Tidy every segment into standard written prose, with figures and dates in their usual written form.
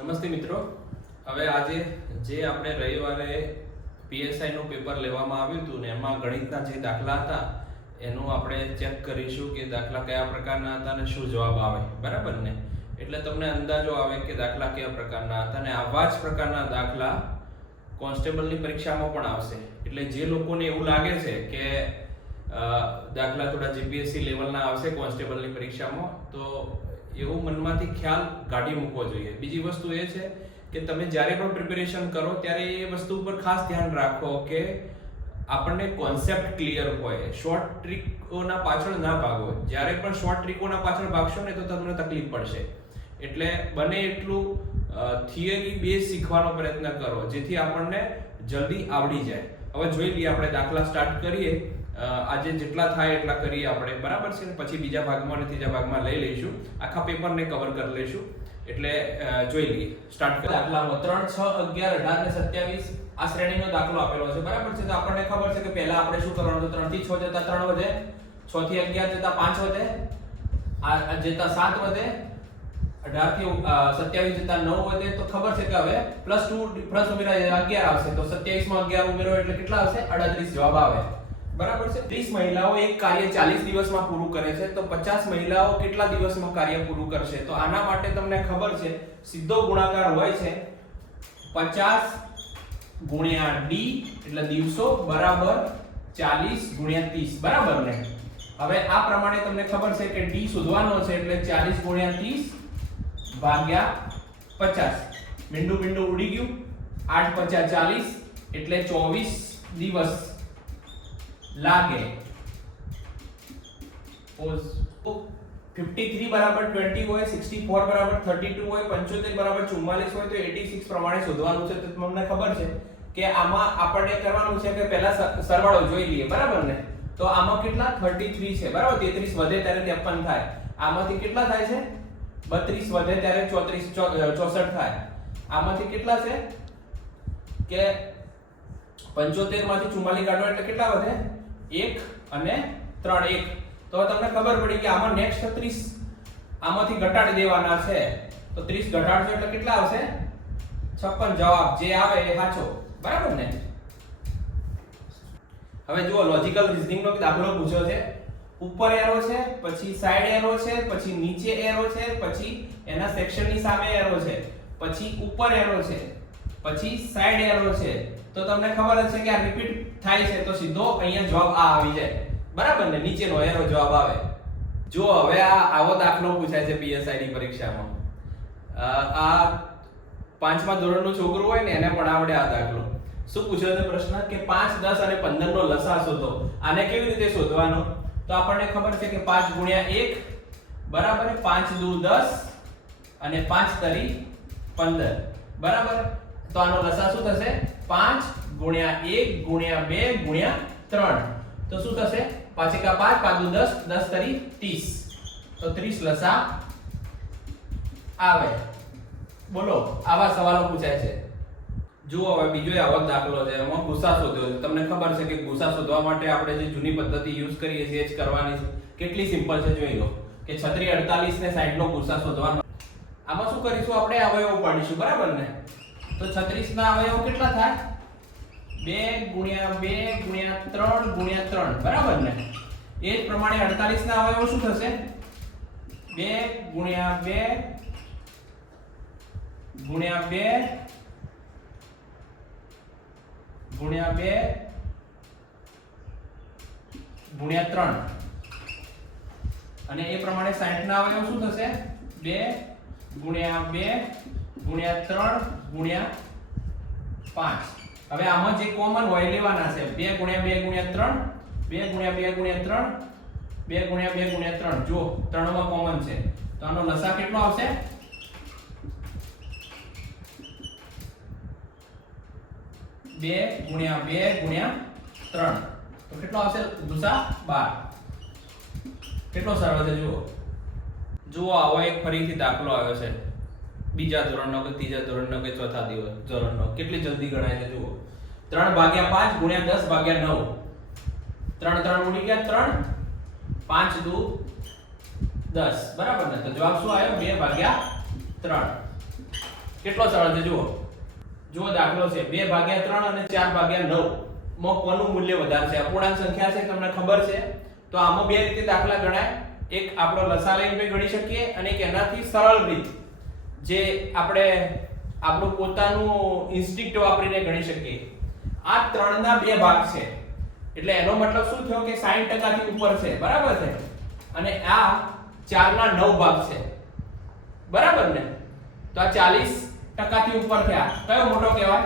નમસ્તે મિત્રો, હવે આજે જે આપણે રવિવારે પીએસઆઈ નું પેપર લેવામાં આવ્યું હતું ને એમાં ગણિતના જે દાખલા હતા એનું આપણે ચેક કરીશું કે દાખલા કયા પ્રકારના હતા અને શું જવાબ આવે, બરાબર ને? એટલે તમને અંદાજો આવે કે દાખલા કયા પ્રકારના હતા અને આવા જ પ્રકારના દાખલા કોન્સ્ટેબલની પરીક્ષામાં પણ આવશે. એટલે જે લોકોને એવું લાગે છે કે દાખલા થોડા જીપીએસસી લેવલના આવશે કોન્સ્ટેબલની પરીક્ષામાં, તો એવું મનમાંથી ખ્યાલ કાઢી મૂકવો જોઈએ. બીજી વસ્તુ એ છે કે તમે જ્યારે પણ પ્રિપેરેશન કરો ત્યારે એ વસ્તુ ઉપર ખાસ ધ્યાન રાખો કે આપણને કોન્સેપ્ટ ક્લિયર હોય, શોર્ટ ટ્રીકોના પાછળ ના ભાગો. જ્યારે પણ શોર્ટ ટ્રીકોના પાછળ ભાગશો ને તો તમને તકલીફ પડશે. એટલે બને એટલું થિયરી બેઝ શીખવાનો પ્રયત્ન કરો જેથી આપણને જલ્દી આવડી જાય. હવે જોઈ લઈએ, આપણે દાખલા સ્ટાર્ટ કરીએ. આજે જેટલા થાય એટલા કરીએ આપણે, બરાબર છે ને? પછી બીજા ભાગમાં અને ત્રીજા ભાગમાં લઈ લઈશું, આખા પેપરને કવર કરી લઈશું. એટલે જોઈ લઈએ, સ્ટાર્ટ કરીએ. દાખલામાં 3, 6, 11, 18 ને 27 આ શ્રેણીનો દાખલો આપેલો છે, બરાબર છે? તો આપણને ખબર છે કે પહેલા આપણે શું કરવાનું છે. 3 થી 6 જતા 3 વધે, 6 થી 11 જતા 5 વધે, આ જતા 7 વધે, 18 થી 27 જતા 9 વધે. તો ખબર છે કે હવે +2 પ્લસ ઉમેરા 11 આવશે, તો 27 માં 11 ઉમેરો એટલે કેટલા આવશે? 38 જવાબ આવે, બરાબર છે? 30 મહિલાઓ એક કાર્ય 40 દિવસમાં પૂરું કરે છે, તો 50 મહિલાઓ કેટલા દિવસમાં કાર્ય પૂરું કરશે? તો આના માટે તમને ખબર છે સીધો ગુણાકાર હોય છે 50 ગુણ્યા d એટલે દિવસો બરાબર 40 ગુણ્યા 30, બરાબર ને? હવે આ પ્રમાણે તમને ખબર છે કે d શોધવાનો છે, એટલે 40 ગુણ્યા 30 ભાગ્યા 50. મીંડું ઉડી ગયું. 8 × 50 40 એટલે 24 દિવસ લાગે. 53 બરાબર 20 હોય, 64 બરાબર 32 હોય, 75 બરાબર 44 હોય, તો 86 પ્રમાણે શોધવાનું છે. તો તમને ખબર છે કે આમાં આપણને કરવાનું છે કે પહેલા સરવાળો જોઈ લઈએ, બરાબર ને? તો આમાં કેટલા 33 છે, બરાબર? 33 વધે ત્યારે 53 થાય. આમાંથી કેટલા થાય છે? 32 વધે ત્યારે 64 થાય. આમાંથી કેટલા છે કે 75 માંથી 44 કાઢો એટલે કેટલા વધે? 1 અને 3 1. તો તમને ખબર પડી કે આમાં નેક્સ્ટ 30 આમાંથી ઘટાડી દેવાના છે. તો 30 ઘટાડશો એટલે કેટલા આવશે? 56. જવાબ જે આવે એ સાચો, બરાબર ને? હવે જુઓ, લોજિકલ રીઝનિંગ નો દાખલો પૂછ્યો છે. ઉપર એરો છે, પછી સાઈડ એરો છે, પછી નીચે એરો છે, પછી એના સેક્શનની સામે એરો છે, પછી ઉપર એરો છે, પછી સાઈડ એરો છે. તો તમને ખબર જ છે કે આ રિપીટ થાય છે, તો સીધો અહીંયા જવાબ આ આવી જાય, બરાબર ને? નીચેનો એરો જવાબ આવે. જો હવે આવો દાખલો પૂછાય છે પીએસઆઈ ની પરીક્ષામાં. આ 5મા ધોરણનું છોકરું હોય ને એને પણ આવડે આ દાખલો. શું પૂછ્યો છે પ્રશ્ન કે 5, 10 અને 15 નો લસા શોધો. આને કેવી રીતે શોધવાનો? તો આપણને ખબર છે કે 5 ગુણ્યા 1 બરાબર 5 દુ 10 અને 5 તરી 15, બરાબર? તો આનો લસા શું થશે? 5 ગુણ્યા 1 ગુણ્યા 2 ગુણ્યા 3. તો શું થશે? 5 × 5 5 દુ 10 10 તરી 30. તો 30 લસા આવે. બોલો, આવા સવાલો પૂછાય છે. જુઓ, હવે બીજો આવો દાખલો છે. એમાં ગુસા શોધ્યો છે. તમને ખબર છે કે ગુસા શોધવા માટે આપણે જે જૂની પદ્ધતિ યુઝ કરીએ છીએ એ જ કરવાની છે. કેટલી સિમ્પલ છે જોઈ લો કે 36, 48 ને 60 નો ગુસા શોધવાનો. આમાં શું કરીશું? આપણે અવયવો પાડીશું, બરાબર ને? તો 36 ના અવયવો કેટલા થાય? 2 ગુણ્યા 2 ગુણ્યા 3 ગુણ્યા 3, બરાબર ને? એ જ પ્રમાણે 48 ના અવયવો શું થશે? 2 ગુણ્યા 2 ગુણ્યા 2 ગુણ્યા 2 ગુણ્યા 3. અને એ પ્રમાણે 60 ના અવયવ શું થશે? 2 ગુણ્યા 2 ગુણ્યા 3 ગુણ્યા 5. હવે આમાં જે કોમન હોય લેવાના છે. 2 ગુણ્યા 2 ગુણ્યા 3, 2 ગુણ્યા 2 ગુણ્યા 3, 2 ગુણ્યા 2 ગુણ્યા 3. જો 3 માં કોમન છે, તો આનો લસા કેટલો આવશે? 2 ગુણ્યા 2 ગુણ્યા 3. તો કેટલો આવશે? ગુસા 12. કેટલો સરળ છે જુઓ. આવો એક ફરીથી દાખલો આવ્યો છે. બીજા ધોરણનો કે ત્રીજા ધોરણનો કે ચોથા ધોરણનો. કેટલી જલ્દી ગણાય છે જુઓ. 3 ભાગ્યા 5 ગુણ્યા 10 ભાગ્યા 9. 3 3 ઉડી ગયા 3, 5 દુ 10, બરાબર ને? તો જવાબ શું આવ્યો? 2/3. કેટલો સરળ છે જુઓ. જુઓ દાખલો છે 2/3 અને 4/9 માં કોનું મૂલ્ય વધારે છે? અપૂર્ણાંક સંખ્યા છે, તમને ખબર છે. તો આમાં બે રીતે દાખલા ગણાય. એક આપણો લસા લઈને ગણી શકીએ અને એક એનાથી સરળ રીત જે આપણે આપણું પોતાનું ઇન્સ્ટિંક્ટ વાપરીને ગણી શકીએ. આ 3 ના 2 ભાગ છે એટલે એનો મતલબ શું થયો કે 60% થી ઉપર છે, બરાબર છે. અને આ 4 ના 9 ભાગ છે, બરાબર ને. તો આ 40% થી ઉપર થયા. કયો મોટો કહેવાય?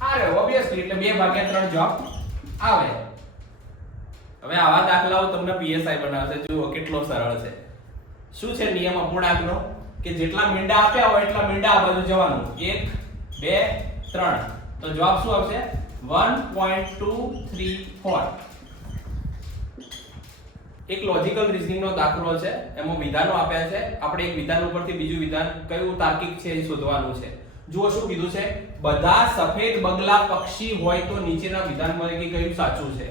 આ રે ઓબવિયસલી, એટલે 2/3 જવાબ આવે. હવે આવા દાખલાઓ તમને પીએસઆઈ બનાવશે. જુઓ કેટલો સરળ છે. શું છે નિયમ અપૂર્ણાંકનો? કે જેટલા મીંડા આપ્યા હોય એટલા મીંડા આ બાજુ જવાનું. 1 2 3. તો જવાબ શું આવશે? 1.234. એક લોજિકલ રીઝનિંગ નો દાખલો છે. એમાં વિધાનો આપ્યા છે. આપણે એક વિધાન ઉપરથી બીજું વિધાન કયું તાર્કિક છે એ શોધવાનું છે. જુઓ શું કીધું છે? બધા સફેદ બગલા પક્ષી હોય તો નીચેના વિધાનમાંથી કયું સાચું છે?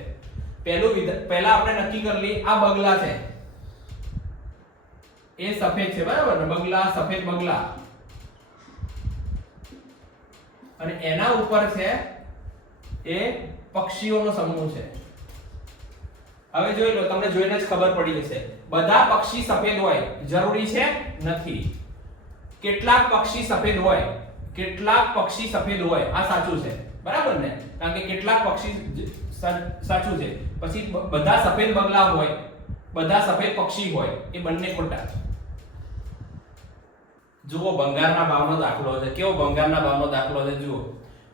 પહેલા આપણે નક્કી કરી લઈએ. આ બગલા છે, એ સફેદ છે, બરાબર ને? બગલા, સફેદ બગલા. અને એના ઉપર છે એ પક્ષીઓનો સમૂહ છે. હવે જોઈ લો, તમને જોઈને જ ખબર પડી જશે. બધા પક્ષી સફેદ હોય જરૂરી છે? નથી. કેટલાક પક્ષી સફેદ હોય, કેટલાક પક્ષી સફેદ હોય આ સાચું છે, બરાબર ને? કારણ કે કેટલાક પક્ષી સાચું છે. પછી બધા સફેદ બગલા હોય, બધા સફેદ પક્ષી હોય, એ બંને ખોટા. જુઓ ભંગારના ભાવનો દાખલો છે. કેવો ભંગારના ભાવનો દાખલો છે? જુઓ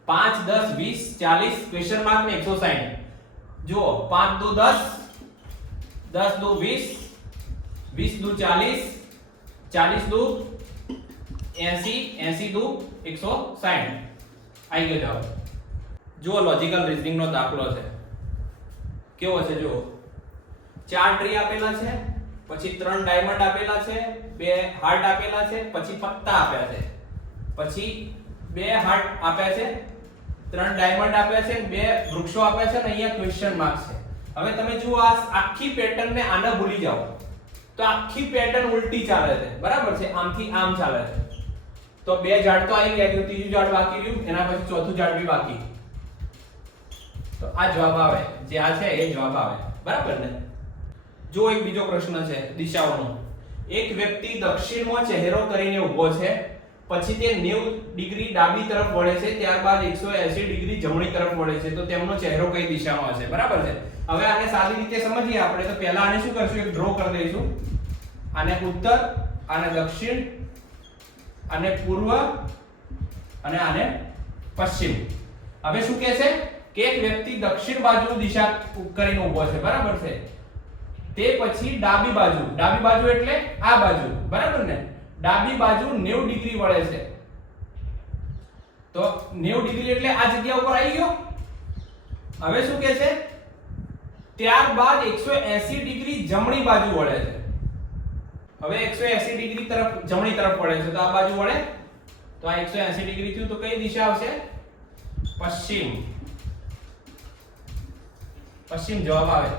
5 10 20 40 ક્વેશ્ચન માર્ક ને 160. જુઓ 5 દુ 10, 10 દુ 20, 20 દુ 40, 40 દુ 80, 80 દુ 160. આવી ગયો જવાબ. જુઓ લોજિકલ રીઝનિંગ નો દાખલો છે. કેવો છે? જુઓ 4 ટ્રી આપેલા છે, પછી 3 ડાયમંડ આપેલા છે, 2 હાર્ટ આપેલા છે, પછી પત્તા આપ્યા છે, પછી 2 હાર્ટ આપ્યા છે, 3 ડાયમંડ આપ્યા છે, 2 વૃક્ષો આપ્યા છે અને અહીંયા ક્વેશ્ચન માર્ક છે. હવે તમે જુઓ આ આખી પેટર્ન ને આને ભૂલી જાઓ તો આખી પેટર્ન ઉલટી ચાલે છે, બરાબર છે? આમથી આમ ચાલે છે. તો 2 ઝાડ તો આવી ગયા, ત્રીજું ઝાડ બાકી રહ્યું, એના પછી ચોથું ઝાડ બી બાકી. તો આ જવાબ આવે, જે આ છે એ જવાબ આવે, બરાબર ને? જો એક બીજો પ્રશ્ન છે દિશાઓનો. એક વ્યક્તિ દક્ષિણમાં ચહેરો કરીને ઊભો છે, પછી તે 90 ડિગ્રી ડાબી તરફ વળે છે, ત્યારબાદ 180 ડિગ્રી જમણી તરફ વળે છે. તો તેમનો ચહેરો કઈ દિશામાં હશે? બરાબર છે. હવે આને સાદી રીતે સમજીએ આપણે. તો પહેલા આને શું કરશું? એક ડ્રો કરી દઈશું. આને ઉત્તર, આને દક્ષિણ, આને પૂર્વ અને આને પશ્ચિમ. હવે શું કહે છે કે એક વ્યક્તિ દક્ષિણ બાજુ દિશા કરીને ઊભો છે, બરાબર છે? તે પછી ડાબી બાજુ એટલે આ બાજુ, બરાબર ને? ડાબી બાજુ 90 ડિગ્રી વળે છે. તો 90 ડિગ્રી એટલે આ જગ્યા ઉપર આવી ગયો. હવે શું કહે છે? ત્યારબાદ 180 ડિગ્રી જમણી બાજુ વળે છે. હવે 180 ડિગ્રી તરફ જમણી તરફ વળે છે, તો આ બાજુ વળે. તો આ 180 ડિગ્રી થયું, તો કઈ દિશા આવશે? પશ્ચિમ. પશ્ચિમ જવાબ આવે.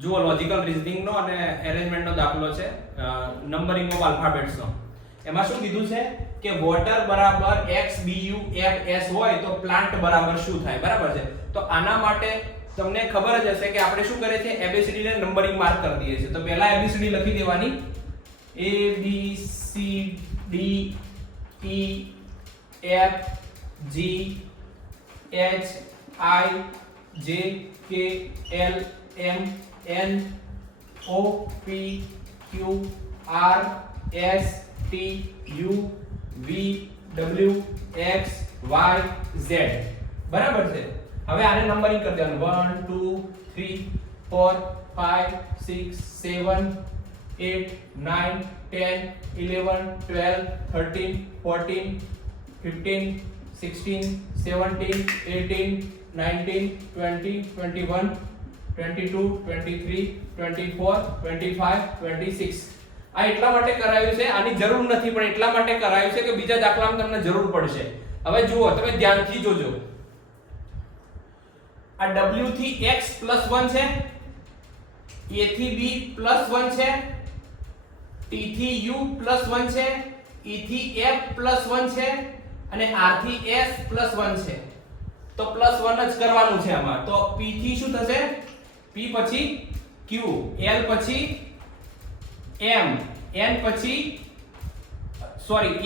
જુઓ લોજિકલ રીઝનિંગ નો અને એરેન્જમેન્ટ નો દાખલો છે, નંબરિંગ ઓફ આલ્ફાબેટ્સ નો. એમાં શું કીધું છે કે વોટર બરાબર XBUFS હોય તો પ્લાન્ટ બરાબર શું થાય? બરાબર છે. તો આના માટે તમને ખબર જ હશે કે આપણે શું કરે છે? ABCD ને નંબરિંગ માર્ક કરી દઈએ છીએ. તો પહેલા ABCD લખી દેવાની. A B C D E F G H I J K L M N O P Q R S T U V W X Y Z. બરાબર છે. હવે આને નંબરિંગ કરી દેવાનું. 1 2 3 4 5 6 7 8 9 10 11 12 13 14 15 16 17 18 19 20 21 22 23 24 25 26. આ એટલા માટે કરાયું છે, આની જરૂર નથી પણ એટલા માટે કરાયું છે કે બીજા દાખલામાં તમને જરૂર પડશે. હવે જુઓ, તમે ધ્યાનથી જોજો. આ W થી X +1 છે, A થી B +1 છે, T થી U +1 છે, E થી F +1 છે અને R થી S +1 છે તો +1 જ કરવાનું છે આમાં. તો P થી શું થશે? P પછી Q, L પછી M, N પછી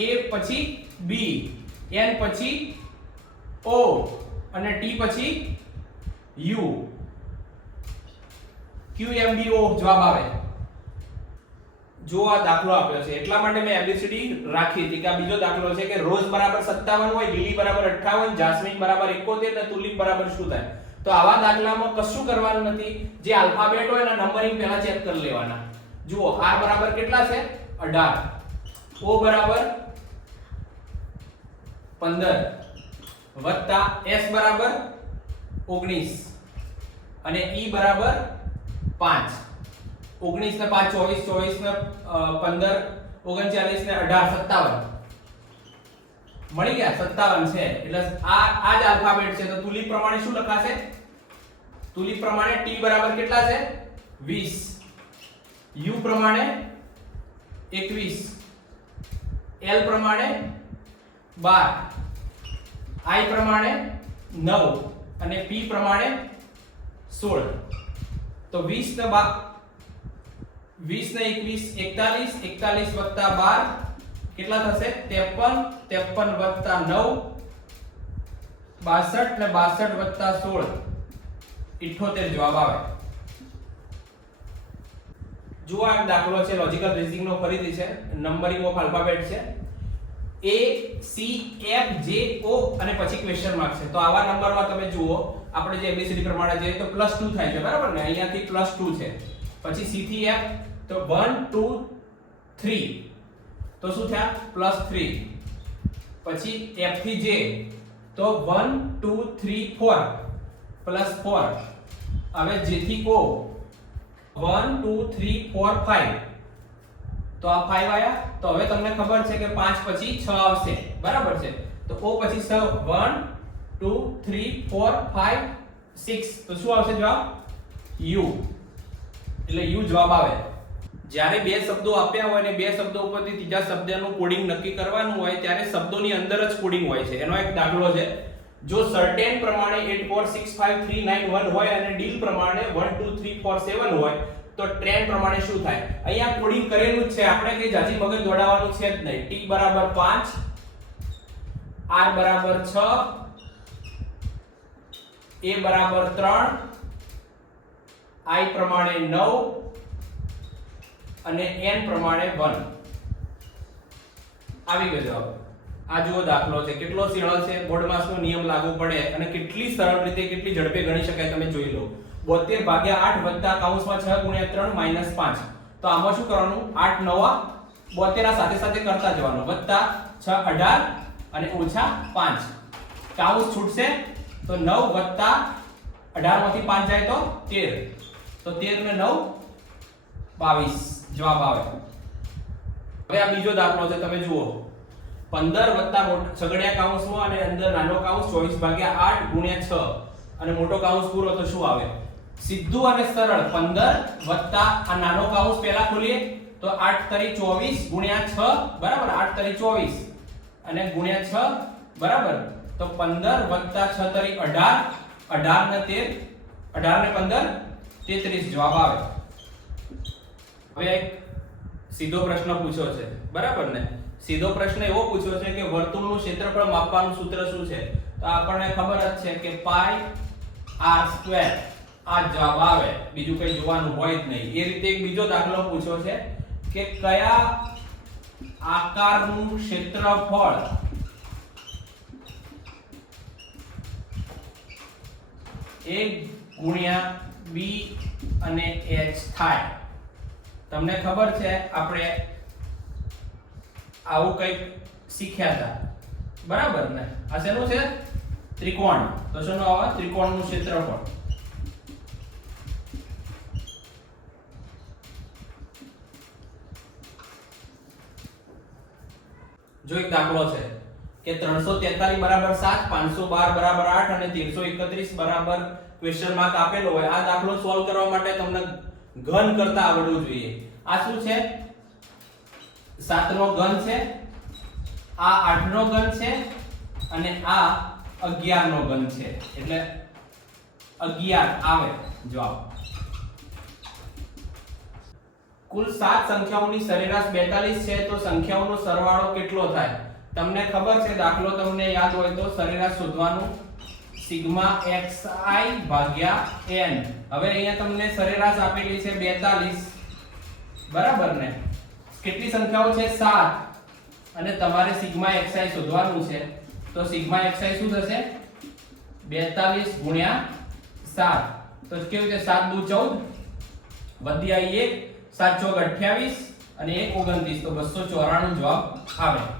A પછી B, N પછી O અને T પછી U. QMBO જવાબ આવે. જો આ દાખલો આપ્યો છે એટલા માટે મેં ABCD રાખી હતી કે આ બીજો દાખલો છે કે રોઝ બરાબર 57 હોય, લીલી બરાબર 58, જાસ્મીન બરાબર 71 અને તુલિપ બરાબર શું થાય. તો આવા દાખલામાં કશું કરવાનું નથી. જે આલ્ફાબેટ હોય એના નંબરિંગ પહેલા ચેક કરી લેવાના. જુઓ R બરાબર કેટલા છે? 18, O બરાબર 15 વત્તા S બરાબર 19 અને E બરાબર 5. 19 ને 5 24, 24 ને 15 39 ને 18 57 મળી ગયા. 57 છે એટલે આ જ આલ્ફાબેટ છે. તો તુલિપ પ્રમાણે શું લખાશે? તુલિપ પ્રમાણે T બરાબર કેટલા છે? 20, U પ્રમાણે 21, L પ્રમાણે 12, I પ્રમાણે 9 અને P પ્રમાણે 16. તો 20 ને 21 41, 41 વત્તા 12 કેટલા થશે? 53, 53 વત્તા 9 62 ને 62 વત્તા 16 78 જવાબ આવે. જો આ દાખલો છે લોજિકલ રીઝનિંગ નો ફરીથી છે, નંબરિંગ ઓફ આલ્ફાબેટ છે. A C F J O અને પછી ક્વેશ્ચન માર્ક છે. તો આવા નંબરમાં તમે જુઓ આપણે જે ABCD પ્રમાણે છે તો +2 થાય છે બરાબર ને? અહીંયાથી +2 છે. પછી C થી F તો 1 2 3 તો શું થયા? +3. પછી F થી J તો 1 2 3 4 +4. હવે J થી O 1 2 3 4 5 તો આ 5 આયા. તો હવે તમને ખબર છે કે 5 પછી 6 આવશે બરાબર છે? તો O પછી 6 1 2 3 4 5 6 તો શું આવશે જવાબ? U. એટલે U જવાબ આવે. જ્યારે બે શબ્દો આપ્યા હોય અને બે શબ્દો ઉપરથી ત્રીજા શબ્દનું કોડિંગ નક્કી કરવાનું હોય ત્યારે શબ્દોની અંદર જ કોડિંગ હોય છે. એનો એક દાખલો છે. જો સર્ટેન પ્રમાણે 8 4 6 5 3 9 1 હોય અને ડીલ પ્રમાણે 1 2 3 4 7 હોય તો ટ્રેન પ્રમાણે શું થાય? અહીંયા કોડિંગ કરેલું જ છે. આપણે કઈ જાજી મગજ દોડાવવાનું છે જ નહીં. T બરાબર 5, R બરાબર 6, A બરાબર 3, I પ્રમાણે 9 અને N પ્રમાણે 1 આવી ગયો જવાબ. આ જુઓ દાખલો છે કેટલો સરળ છે. બોર્ડ માસનો નિયમ લાગુ પડે અને કેટલી સરળ રીતે કેટલી ઝડપે ગણી શકાય તમે જોઈ લો. 72 ભાગ્યા 8 વત્તા કૌંસમાં 6 ગુણ્યા 3 માઈનસ 5. તો આમાં શું કરવાનું? 8 9 72 આ સાથે સાથે કરતા જવાનું વત્તા 6 18 અને ઓછા 5. કૌંસ છૂટશે તો 9 વત્તા 18 માંથી 5 જાય તો 13. તો 13 ને 9 22 જવાબ આવે. હવે આ બીજો દાખલો છે તમે જુઓ 15 વત્તા છગડિયા કૌંસમાં અને અંદર નાનો કૌંસ 24 ભાગ્યા 8 ગુણ્યા 6 અને મોટો કૌંસ પૂરો તો શું આવે? સીધું અને સરળ 15 વત્તા આ નાનો કૌંસ પહેલા ખોલીએ તો 8 તરી 24 ગુણ્યા 6 બરાબર? 8 તરી 24 અને ગુણ્યા 6 બરાબર? તો 15 વત્તા 6 તરી 18 18 ને 13 18 ને 15 33 જવાબ આવે. હવે એક સીધો પ્રશ્ન પૂછ્યો છે બરાબર ને? સીધો પ્રશ્ન એવો પૂછ્યો છે કે વર્તુળનું ક્ષેત્રફળ માપવાનું સૂત્ર શું છે? તો આપણને ખબર જ છે કે પાઈ r². આ જવાબ આવે. બીજું કઈ જોવાનું હોય જ નહીં. એ રીતે એક બીજો દાખલો પૂછ્યો છે કે કયા આકારનું ક્ષેત્રફળ a ગુણ્યા b અને h થાય? તમને ખબર છે આપણે આવું કંઈક શીખ્યા હતા બરાબર ને? આ શેનું છે? ત્રિકોણ. તો શેનું આવે? ત્રિકોણનું ક્ષેત્રફળ. જો એક દાખલો છે કે 343 બરાબર 7, 512 બરાબર 8 અને 331 બરાબર ક્વેશ્ચન માર્ક આપેલો હોય. આ દાખલો સોલ્વ કરવા માટે તમને ઘન કરતા આવડવું જોઈએ. આ શું છે? 7 નો ઘન છે આ 8 નો ઘન છે અને આ 11 નો ઘન છે એટલે 11 આવે જવાબ. કુલ 7 સંખ્યાઓની સરેરાશ 42 છે તો સંખ્યાઓનો સરવાળો કેટલો થાય? તમને ખબર છે દાખલો તમને યાદ હોય તો સરેરાશ શોધવાનું સિગ્મા xi ભાગ્યા n. હવે અહીંયા તમને સરેરાશ આપેલી છે 42 બરાબર ને? કેટલી સંખ્યાઓ છે? 7 અને તમારે સિગ્મા xi શોધવાનું છે તો સિગ્મા xi શું થશે? 42 ગુણ્યા 7 તો કેવું છે? 7 દુ 14 વધી આવી 1 7 ચોક 28 અને 1 29 તો 294 જવાબ આવે.